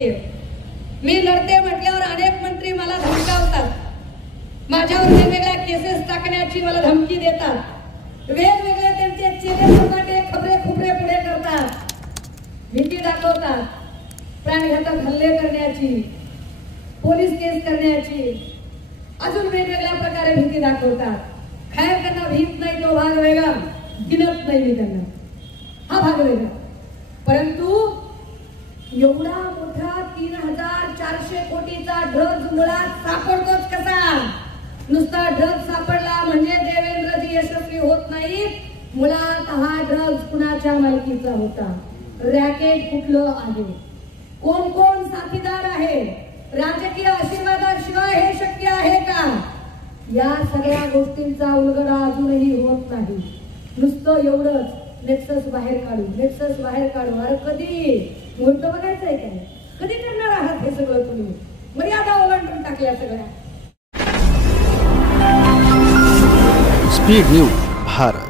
मी लढते म्हटल्यावर अनेक मंत्री मला धमकावतात, माझ्यावर वेगवेगळ्या केसेस टाकण्याची मला धमकी देतात, वेगवेगळे त्यांचे चेहरे खबरे खुबरे पुढे करतात, भीती दाखवतात, प्राणघातक हल्ले करण्याची, पोलीस केस करण्याची, अजून वेगवेगळ्या प्रकारे भीती दाखवतात। खैर त्यांना भीत नाही, तो भाग वेगळा, गिनत नाही मी त्यांना, हा भाग वेगळा। परंतु एवढा मोठा 3400 कोटीचा ड्रग्ज मुळात सापडतोच कसा? नुसता ड्रग्ज सापडला म्हणजे देवेंद्रजी यशस्वी होत नाही, मुळात हा ड्रग्ज कुणाच्या मालकीचा होता, रॅकेट कुठलं आहे, कोण कोण साथीदार आहे, राजकीय आशीर्वादाशिवाय हे शक्य आहे का? या सगळ्या गोष्टींचा उलगडा अजूनही होत नाही। नुसतं एवढंच नेक्सस बाहेर काढू, नेक्सस बाहेर काढू, अरे कधी उलट बघायचंय काय? कधी करणार आहात हे सगळं? तुम्ही मर्यादा ओलांडून टाकल्या सगळ्या। Speed news Bharat.